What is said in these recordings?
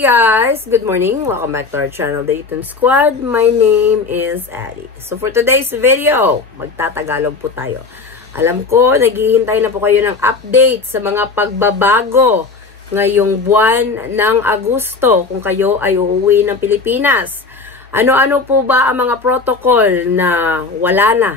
Hey guys! Good morning! Welcome back to our channel, Dayton Squad. My name is Addie. So for today's video, magtatagalog po tayo. Alam ko, naghihintay na po kayo ng update sa mga pagbabago ngayong buwan ng Agosto kung kayo ay uuwi ng Pilipinas. Ano-ano po ba ang mga protocol na wala na?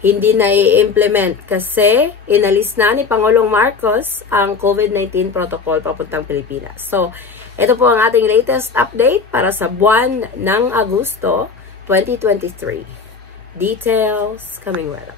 Hindi na i-implement kasi inalis na ni Pangulong Marcos ang COVID-19 protocol papuntang Pilipinas. So, ito po ang ating latest update para sa buwan ng Agosto 2023. Details coming right up.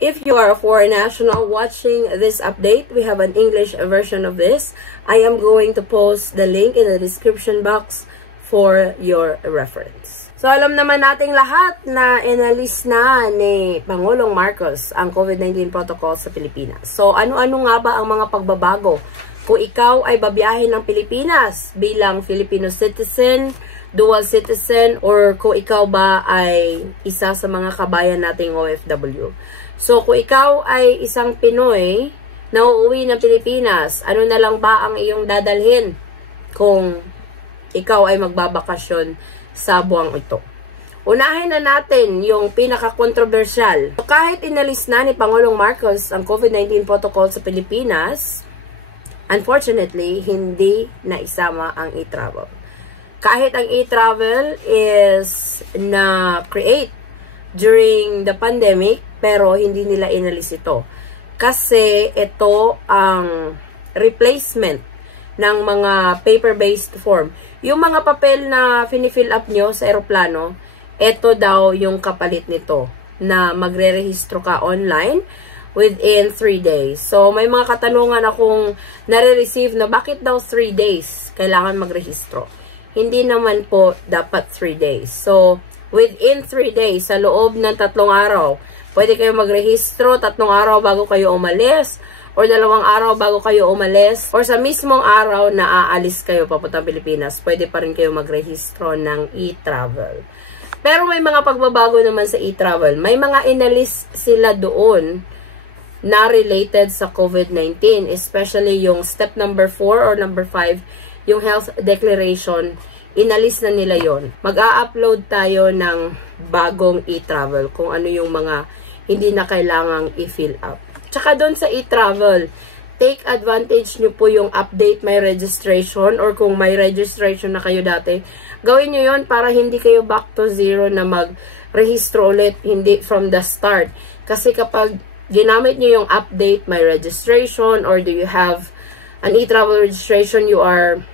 If you are a foreign national watching this update, we have an English version of this. I am going to post the link in the description box for your reference. So, alam naman nating lahat na inalis na ni Pangulong Marcos ang COVID-19 protocol sa Pilipinas. So, ano-ano nga ba ang mga pagbabago? Kung ikaw ay babiyahin ng Pilipinas bilang Filipino citizen, dual citizen, or kung ikaw ba ay isa sa mga kabayan nating OFW. So, kung ikaw ay isang Pinoy na uuwi ng Pilipinas, ano na lang ba ang iyong dadalhin kung ikaw ay magbabakasyon sa buwang ito? Unahin na natin yung pinaka-controversial. Kahit inalis na ni Pangulong Marcos ang COVID-19 protocol sa Pilipinas, unfortunately, hindi na isama ang e-travel. Kahit ang e-travel is na-create during the pandemic, pero hindi nila inalis ito. Kasi ito ang replacement ng mga paper-based form. Yung mga papel na fini-fill up nyo sa aeroplano, ito daw yung kapalit nito na magre-rehistro ka online within 3 days. So, may mga katanungan akong nare-receive na bakit daw 3 days kailangan magrehistro. Hindi naman po dapat 3 days. So, within 3 days, sa loob ng 3 araw, pwede kayo magrehistro 3 araw bago kayo umalis, or 2 araw bago kayo umalis, or sa mismong araw na aalis kayo papuntang Pilipinas, pwede pa rin kayo magrehistro ng e-travel. Pero may mga pagbabago naman sa e-travel. May mga inalis sila doon na related sa COVID-19, especially yung step number 4 or number 5, yung health declaration, inalis na nila yon. Mag-a-upload tayo ng bagong e-travel kung ano yung mga hindi na kailangang i-fill up. Tsaka doon sa e-travel, take advantage nyo po yung update my registration, or kung may registration na kayo dati, gawin nyo yon para hindi kayo back to zero na mag-rehistro ulit, hindi from the start. Kasi kapag ginamit nyo yung update my registration, or do you have an e-travel registration, you are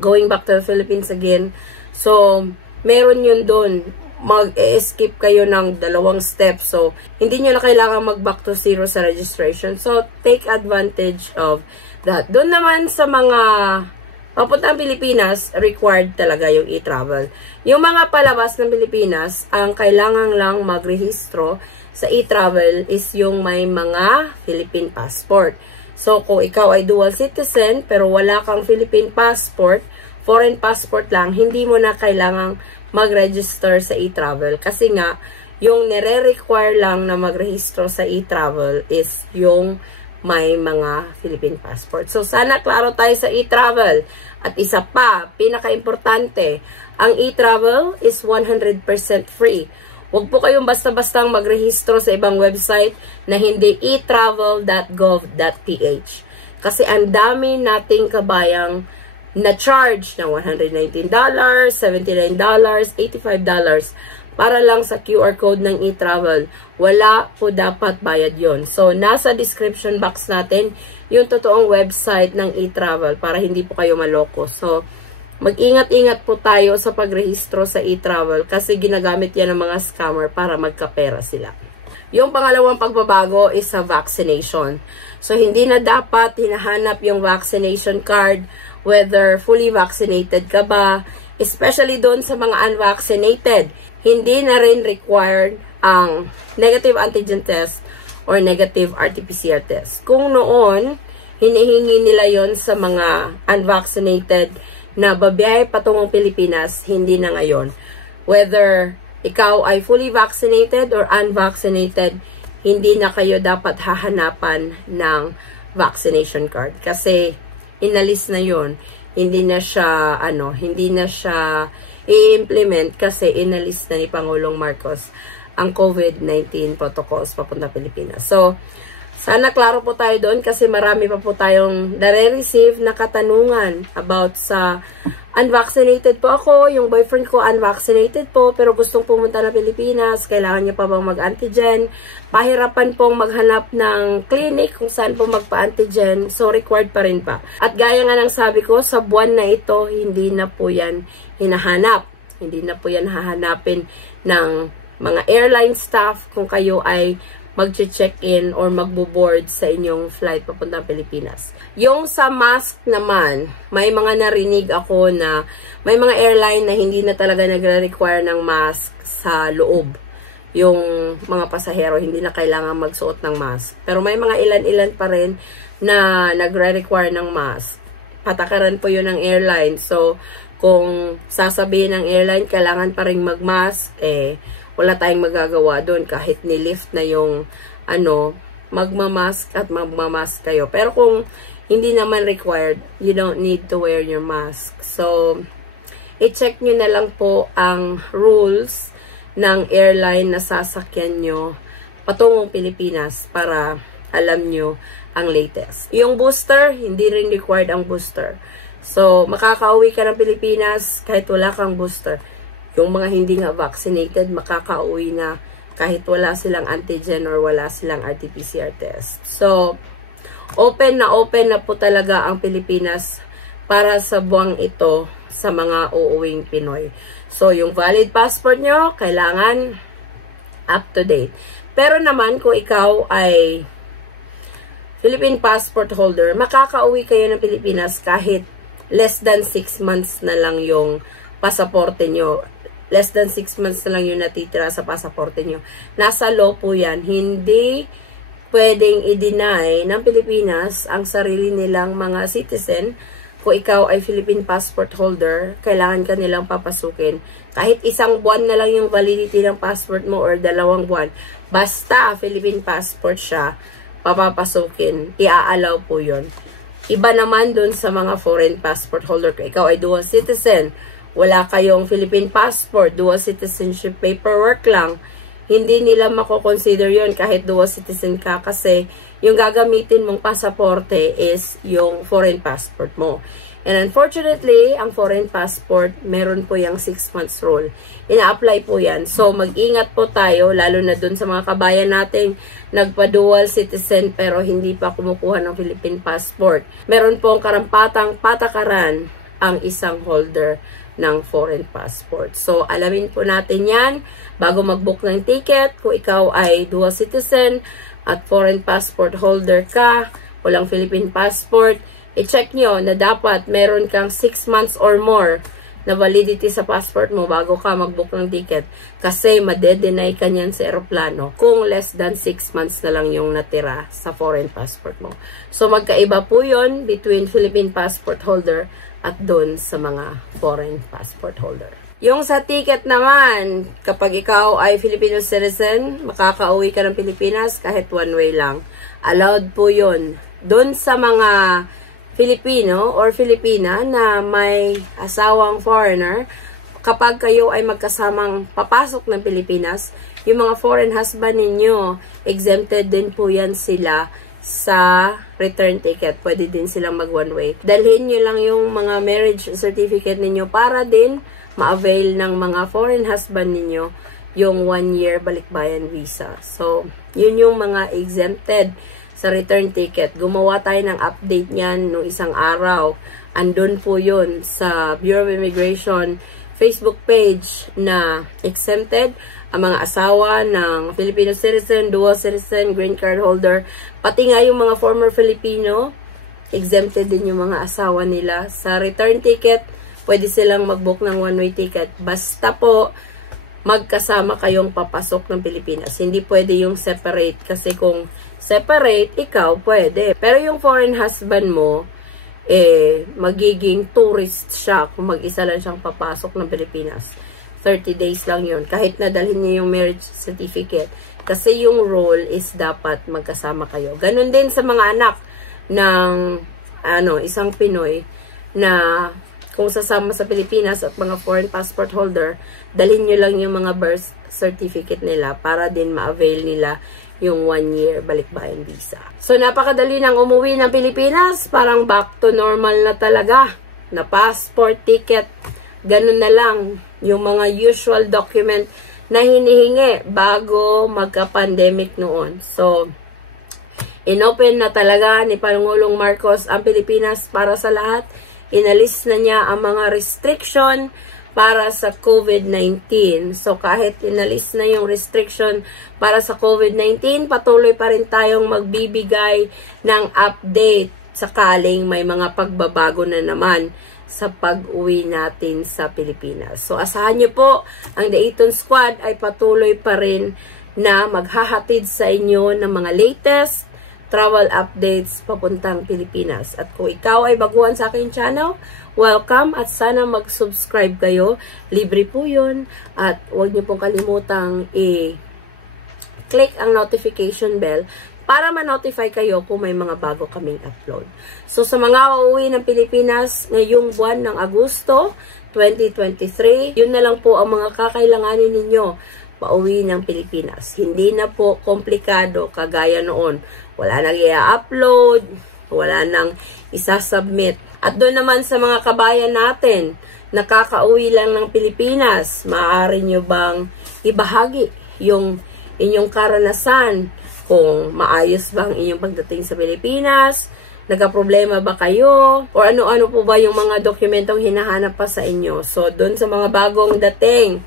going back to the Philippines again. So, meron yun doon. Mag-escape kayo ng 2 steps. So, hindi nyo na kailangan mag-back to zero sa registration. So, take advantage of that. Doon naman sa mga papuntang Pilipinas, required talaga yung e-travel. Yung mga palabas ng Pilipinas, ang kailangan lang magrehistro sa e-travel is yung may mga Philippine passport. So, kung ikaw ay dual citizen, pero wala kang Philippine passport, foreign passport lang, hindi mo na kailangang mag-register sa e-travel. Kasi nga, yung nire-require lang na mag-register sa e-travel is yung may mga Philippine passport. So, sana klaro tayo sa e-travel. At isa pa, pinaka-importante, ang e-travel is 100% free. Huwag po kayong basta-bastang mag-register sa ibang website na hindi etravel.gov.ph. Kasi ang dami nating kabayang na-charge ng $119, $79, $85 para lang sa QR code ng e-travel. Wala po dapat bayad yon. So, nasa description box natin yung totoong website ng e-travel para hindi po kayo maloko. So, mag-ingat-ingat po tayo sa pagrehistro sa e-travel kasi ginagamit yan ng mga scammer para magkapera sila. Yung pangalawang pagbabago is sa vaccination. So, hindi na dapat hinahanap yung vaccination card whether fully vaccinated ka ba, especially doon sa mga unvaccinated. Hindi na rin required ang negative antigen test or negative RT-PCR test. Kung noon, hinihingi nila yon sa mga unvaccinated na babiyahe patungong Pilipinas, hindi na ngayon. Whether ikaw ay fully vaccinated or unvaccinated, hindi na kayo dapat hahanapan ng vaccination card. Kasi inalis na yon. Hindi na siya, hindi na siya i-implement kasi inalis na ni Pangulong Marcos ang COVID-19 protocols papunta Pilipinas. So, sana klaro po tayo doon kasi marami pa po tayong nare-receive na katanungan about sa unvaccinated po ako. Yung boyfriend ko unvaccinated po pero gustong pumunta na Pilipinas. Kailangan niya pa bang mag-antigen? Pahirapan pong maghanap ng clinic kung saan po magpa-antigen. So, required pa rin pa. At gaya nga ng sabi ko, sa buwan na ito, hindi na po yan hinahanap. Hindi na po yan hahanapin ng mga airline staff kung kayo ay mag-check-in or magbo-board sa inyong flight papunta Pilipinas. Yung sa mask naman, may mga narinig ako na may mga airline na hindi na talaga nagre-require ng mask sa loob. Yung mga pasahero, hindi na kailangan magsuot ng mask. Pero may mga ilan-ilan pa rin na nagre-require ng mask. Patakaran po yun ng airline. So, kung sasabihin ng airline, kailangan pa rin mag-mask, wala tayong magagawa doon kahit nilift na yung magmamask at magmamask kayo. Pero kung hindi naman required, you don't need to wear your mask. So, i-check nyo na lang po ang rules ng airline na sasakyan nyo patungong Pilipinas para alam nyo ang latest. Yung booster, hindi rin required ang booster. So, makakauwi ka ng Pilipinas kahit wala kang booster. Yung mga hindi nga vaccinated, makakauwi na kahit wala silang antigen or wala silang RT-PCR test. So, open na po talaga ang Pilipinas para sa buwang ito sa mga uuwing Pinoy. So, yung valid passport nyo, kailangan up to date. Pero naman, kung ikaw ay Philippine passport holder, makakauwi kayo ng Pilipinas kahit less than 6 months na lang yung pasaporte nyo. Less than 6 months na lang yung natitira sa pasaporte nyo. Nasa law po yan. Hindi pwedeng i-deny ng Pilipinas ang sarili nilang mga citizen. Kung ikaw ay Philippine passport holder, kailangan ka nilang papasukin. Kahit 1 buwan na lang yung validity ng passport mo or 2 buwan. Basta Philippine passport siya, papapasukin. I-allow po yun. Iba naman dun sa mga foreign passport holder. Kung ikaw ay dual citizen, wala kayong Philippine passport, dual citizenship paperwork lang, hindi nila mako-consider yon kahit dual citizen ka kasi yung gagamitin mong pasaporte is yung foreign passport mo. And unfortunately, ang foreign passport, meron po yung 6 months rule. Ina-apply po yan. So, mag-ingat po tayo, lalo na dun sa mga kabayan nating nagpa-dual citizen pero hindi pa kumukuha ng Philippine passport. Meron pong karampatang patakaran ang isang holder ng foreign passport. So, alamin po natin yan bago mag-book ng ticket. Kung ikaw ay dual citizen at foreign passport holder ka, walang Philippine passport, i-check nyo na dapat meron kang 6 months or more na validity sa passport mo bago ka mag-book ng ticket. Kasi made-deny ka niyan sa aeroplano kung less than 6 months na lang yung natira sa foreign passport mo. So, magkaiba po yun between Philippine passport holder at doon sa mga foreign passport holder. Yung sa ticket naman, kapag ikaw ay Filipino citizen, makakauwi ka ng Pilipinas kahit one way lang. Allowed po yun. Doon sa mga Filipino or Filipina na may asawang foreigner, kapag kayo ay magkasamang papasok ng Pilipinas, yung mga foreign husband ninyo, exempted din po yan sila sa return ticket. Pwede din silang mag one way. Dalhin nyo lang yung mga marriage certificate ninyo para din ma-avail ng mga foreign husband ninyo yung 1 year balikbayan visa. So, yun yung mga exempted sa return ticket. Gumawa tayo ng update niyan nung isang araw. Andun po yun sa Bureau of Immigration Facebook page na exempted ang mga asawa ng Filipino citizen, dual citizen, green card holder, pati nga yung mga former Filipino, exempted din yung mga asawa nila. Sa return ticket, pwede silang mag-book ng one-way ticket. Basta po, magkasama kayong papasok ng Pilipinas. Hindi pwede yung separate. Kasi kung separate, ikaw pwede. Pero yung foreign husband mo, magiging tourist siya kung mag-isa lang siyang papasok ng Pilipinas. 30 days lang yun. Kahit nadalhin niya yung marriage certificate, Kasi yung role is dapat magkasama kayo. Ganun din sa mga anak ng isang Pinoy na kung sasama sa Pilipinas at mga foreign passport holder, dalhin nyo lang yung mga birth certificate nila para din ma-avail nila yung 1-year balikbayan visa. So, napakadali nang umuwi ng Pilipinas. Parang back to normal na talaga. Na passport, ticket, ganun na lang. Yung mga usual document na hinihingi bago magka-pandemic noon. So, inopen na talaga ni Pangulong Marcos ang Pilipinas para sa lahat. Inalis na niya ang mga restriction para sa COVID-19. So, kahit inalis na yung restriction para sa COVID-19, patuloy pa rin tayong magbibigay ng update sakaling may mga pagbabago na naman sa pag-uwi natin sa Pilipinas. So, asahan niyo po, ang Dayton Squad ay patuloy pa rin na maghahatid sa inyo ng mga latest travel updates papuntang Pilipinas. At kung ikaw ay baguhan sa aking channel, welcome at sana mag-subscribe kayo. Libre po yun. At huwag niyo pong kalimutang i-click ang notification bell para ma-notify kayo kung may mga bago kaming upload. So sa mga uuwi ng Pilipinas ngayong buwan ng Agosto 2023, yun na lang po ang mga kakailanganin ninyo pauwi ng Pilipinas. Hindi na po komplikado kagaya noon. Wala nang i-upload, wala nang isasubmit. At doon naman sa mga kabayan natin, nakakauwi lang ng Pilipinas, maaari nyo bang ibahagi yung inyong karanasan? Kung maayos bang inyong pagdating sa Pilipinas? Nagka-problema ba kayo? O ano-ano po ba yung mga dokumentong hinahanap pa sa inyo? So, doon sa mga bagong dating,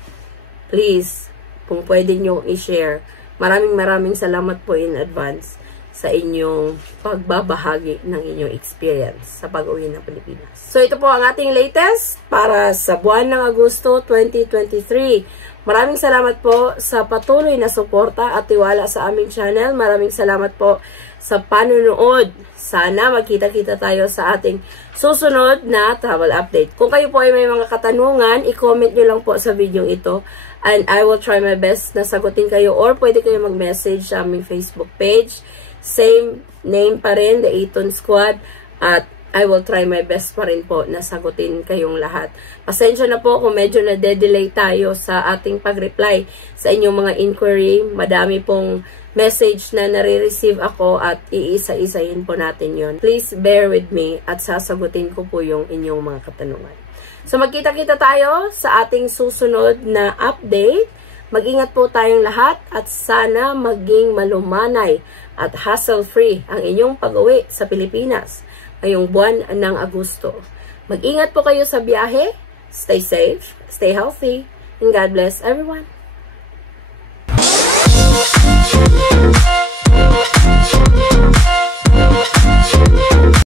please, kung pwede nyo i-share. Maraming salamat po in advance sa inyong pagbabahagi ng inyong experience sa pag-uwi ng Pilipinas. So, ito po ang ating latest para sa buwan ng Agosto 2023. Maraming salamat po sa patuloy na suporta at tiwala sa aming channel. Maraming salamat po sa panunood. Sana magkita-kita tayo sa ating susunod na travel update. Kung kayo po ay may mga katanungan, i-comment nyo lang po sa video ito. And I will try my best na sagutin kayo or pwede kayo mag-message sa aming Facebook page. Same name pa rin, The Dayton Squad. At I will try my best pa rin po na sagutin kayong lahat. Pasensya na po kung medyo na-delay tayo sa ating pag-reply sa inyong mga inquiry. Madami pong message na nare-receive ako at iisa-isahin po natin yon. Please bear with me at sasagutin ko po yung inyong mga katanungan. So magkita-kita tayo sa ating susunod na update. Mag-ingat po tayong lahat at sana maging malumanay at hassle-free ang inyong pag-uwi sa Pilipinas ngayong buwan ng Agosto. Mag-ingat po kayo sa biyahe. Stay safe, stay healthy, and God bless everyone.